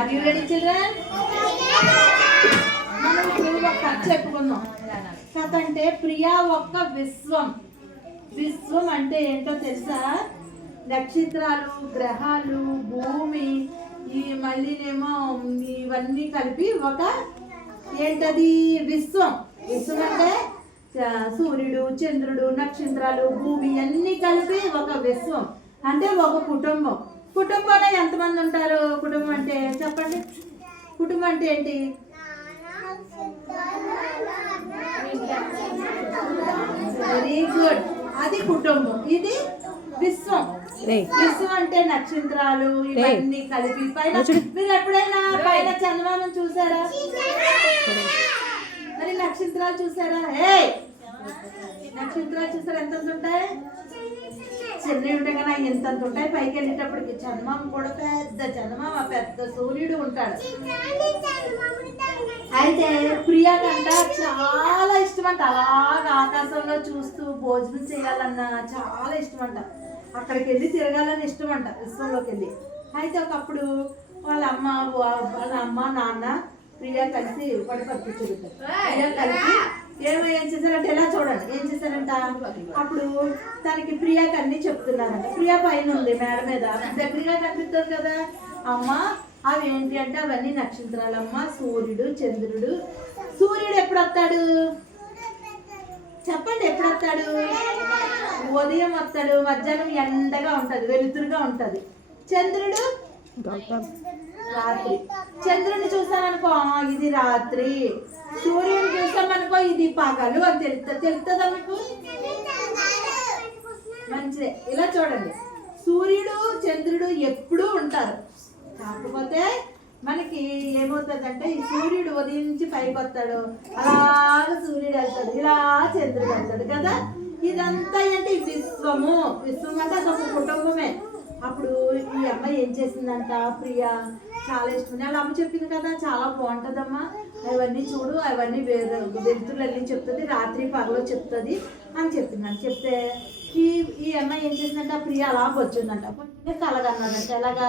Are you ready children? మనం ఇప్పుడు ఒక కథ చెప్పుకుందాం. కథ అంటే ప్రియా ఒక్క విశ్వం. విశ్వం అంటే ఏంటో తెలుసా? నక్షత్రాలు, గ్రహాలు, భూమి, ఈ మళ్ళీనేమో ఇవన్నీ కలిపి ఒక ఏంటది విశ్వం. విశ్వం అంటే సూర్యుడు, చంద్రుడు, నక్షత్రాలు, భూమి అన్నీ కలిపి ఒక విశ్వం. అంటే ఒక కుటుంబం. కుటుంబంలో ఎంతమంది ఉంటారు? కుటుంబం అంటే చెప్పండి. కుటుంబం అంటే ఏంటి? Very good. అది కుటుంబం, ఇది విశ్వం. విశ్వం అంటే నక్షత్రాలు ఇవన్నీ కలిపి పైన. మీరు ఎప్పుడైనా పైన చంద్రమామని చూసారా? మరి నక్షత్రాలు చూసారా? నక్షత్రాలు చూసారా? ఎంత ఉంటాయి? చిన్నవి ఉంటాయి కదా, ఎంత ఉంటాయి. పైకి వెళ్ళేటప్పటికి చందమామ కూడా పెద్ద చందమామ, పెద్ద సూర్యుడు ఉంటాడు. అయితే ప్రియాకంట చాలా ఇష్టం అంట. అలాగా ఆకాశంలో చూస్తూ భోజనం చేయాలన్నా చాలా ఇష్టం అంట. అక్కడికి వెళ్ళి తిరగాలని ఇష్టం అంట, విశ్వంలోకి వెళ్ళి. అయితే ఒకప్పుడు వాళ్ళ అమ్మ నాన్న ప్రియా కలిసి పడిపత్తి తిరుగుతారు. ప్రియా కలిసి ఏం చేశారంటే ఎలా చూడండి, ఏం చేశారంట. అప్పుడు తనకి ప్రియాకి అన్ని చెప్తున్నారంట. ప్రియా పైన ఉంది మేడ మీద, దగ్గరగా కనిపిస్తుంది కదా. అమ్మ అవి ఏంటి అంటే అవన్నీ నక్షత్రాలమ్మ, సూర్యుడు, చంద్రుడు. సూర్యుడు ఎప్పుడు వస్తాడు చెప్పండి? ఎప్పుడు వస్తాడు? ఉదయం వస్తాడు. మధ్యాహ్నం ఎండగా ఉంటది, వెలుతురుగా ఉంటది. చంద్రుడు రాత్రి. చంద్రుడిని చూసామనుకో ఇది రాత్రి. సూర్యుని చూసామనుకో ఇది పగలు అని తెలుస్తుందా మీకు? మంచిదే. ఇలా చూడండి, సూర్యుడు చంద్రుడు ఎప్పుడూ ఉంటారు. కాకపోతే మనకి ఏమవుతుందంటే ఈ సూర్యుడు ఉదయం నుంచి పైకి వస్తాడు, అలాగా సూర్యుడు వెళ్తాడు, ఇలా చంద్రుడు వెళ్తాడు కదా. ఇదంతా అంటే విశ్వము. విశ్వం అంటే అదొక కుటుంబమే. అప్పుడు ఈ అమ్మాయి ఏం చేసిందంట, ప్రియా చాలా ఇష్టం. వాళ్ళ అమ్మ చెప్పింది కదా, చాలా బాగుంటుందమ్మా, అవన్నీ చూడు, అవన్నీ వెలుతురు అన్నీ చెప్తుంది, రాత్రి పగలో చెప్తుంది అని చెప్పిందంట. చెప్తే ఈ అమ్మాయి ఏం చేసిందంట, ప్రియా అలాగ వచ్చిందంట. కొంచెం కలగన్నదంట. ఎలాగా?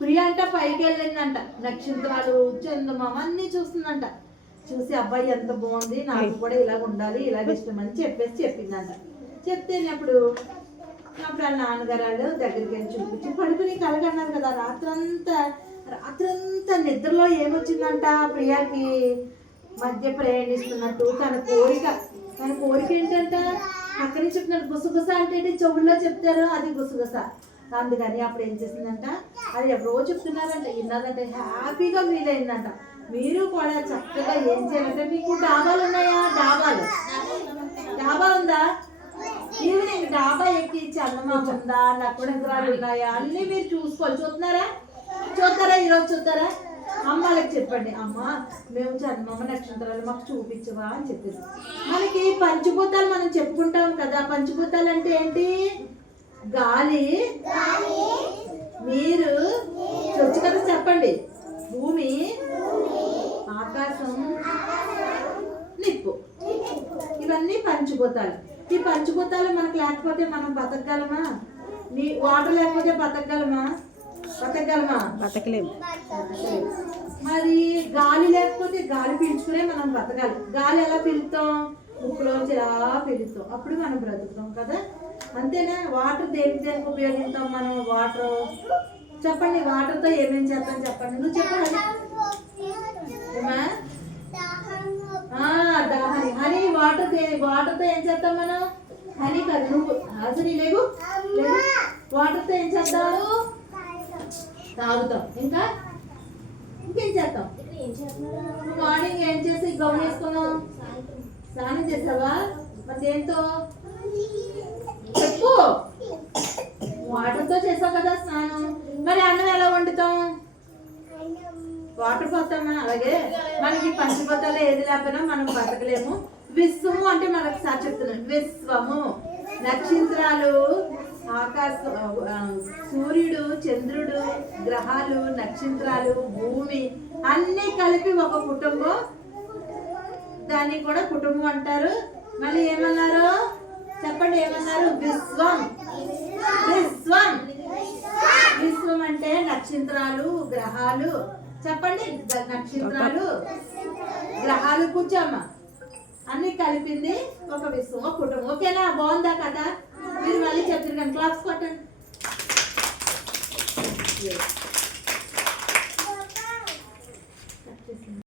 ప్రియా అంటే పైకి వెళ్ళిందంట, నక్షత్రాలు, చందమామ అన్నీ చూస్తుందంట. చూసి అబ్బాయి ఎంత బాగుంది, నాకు కూడా ఇలాగ ఉండాలి, ఇలాగ ఇష్టం అని చెప్పిందంట. చెప్తే అప్పుడు వాళ్ళ నాన్నగారు దగ్గరికి వెళ్ళి చూపించి పడుకుని కలగన్నారు కదా. రాత్రంతా నిద్రలో ఏమొచ్చిందంట ప్రియాకి, మధ్య ప్రయాణిస్తున్నట్టు తన కోరిక ఏంటంట. అక్కడి నుంచి చెప్తున్నాడు. గుసగుస అంటే చెవుల్లో చెప్తారు, అది గుసగుస. అందుకని అప్పుడు ఏం చేసిందంట, అది ఎవరో చెప్తున్నారంట, విన్నదంట, హ్యాపీగా ఫీల్ అయిందంట. మీరు కూడా చక్కగా ఏం చేయాలంటే, మీకు డాబాలు ఉన్నాయా? డాబా ఉందా? ఈవినింగ్ డాబా ఎక్కి చందమామ ఉందా, నక్షత్రాలు ఉన్నాయా అన్ని మీరు చూసుకోవాలి. చూస్తారా? ఈరోజు చూస్తారా? అమ్మాళ్ళకి చెప్పండి, అమ్మ మేము చందమామ, నక్షత్రాలు మాకు చూపించవా అని చెప్పేసి. మనకి పంచభూతాలు మనం చెప్పుకుంటాం కదా. పంచభూతాలు అంటే ఏంటి? గాలి, నీరు, చొచ్చు కదా చెప్పండి, భూమి, ఆకాశం, నిప్పు. ఇవన్నీ పంచభూతాలు. ఈ పంచభూతాలు మనకు లేకపోతే మనం బతకగలమా? వాటర్ లేకపోతే బతకగలమా? బతకలేము. మరి గాలి లేకపోతే గాలి పీల్చుకునే మనం బతకాలి. గాలి ఎలా పీలుతాం? ముక్కులోంచి ఎలా పీలుతాం, అప్పుడు మనం బ్రతుకుతాం కదా. అంతేనా? వాటర్ దేనికి ఉపయోగిస్తాం మనం? వాటర్ చెప్పండి, వాటర్తో ఏమేమి చేస్తాం చెప్పండి. నువ్వు చెప్పాలి. దాహని. హనీ వాటర్తో ఏం చేస్తాం మనం? హనీ కాదు, నువ్వు హాజరీ లేవు. వాటర్తో ఏం చేస్తాం? తాగుతాం. ఇంకేం చేస్తాం? మార్నింగ్ ఏం చేసి గౌన్ వేసుకున్నాం? స్నానం చేసావా? మరి దేంతో చెప్పు? వాటర్తో చేసావు కదా స్నానం. మరి అన్నం ఎలా వండుతాం? వాటర్ పోతామా? అలాగే మనకి పంచభూతాలు ఏది లేకపోయినా మనం బతకలేము. విశ్వము అంటే మనకు సార్ చెప్తున్నాను, విశ్వము నక్షత్రాలు, సూర్యుడు, చంద్రుడు, గ్రహాలు, నక్షత్రాలు, భూమి అన్నీ కలిపి ఒక కుటుంబం. దాన్ని కూడా కుటుంబం అంటారు. మళ్ళీ ఏమన్నారు చెప్పండి? ఏమన్నారు? విశ్వం. విశ్వం అంటే నక్షత్రాలు, గ్రహాలు, చెప్పండి. నక్షత్రాలు, గ్రహాలు, కూర్చోమ్మ, అన్ని కలిపింది ఒక విశ్వం, ఒక కుటుంబం. ఓకేనా? బాగుందా కదా? మీరు మళ్ళీ చెప్తున్నారు కానీ క్లాప్స్ కొట్టండి.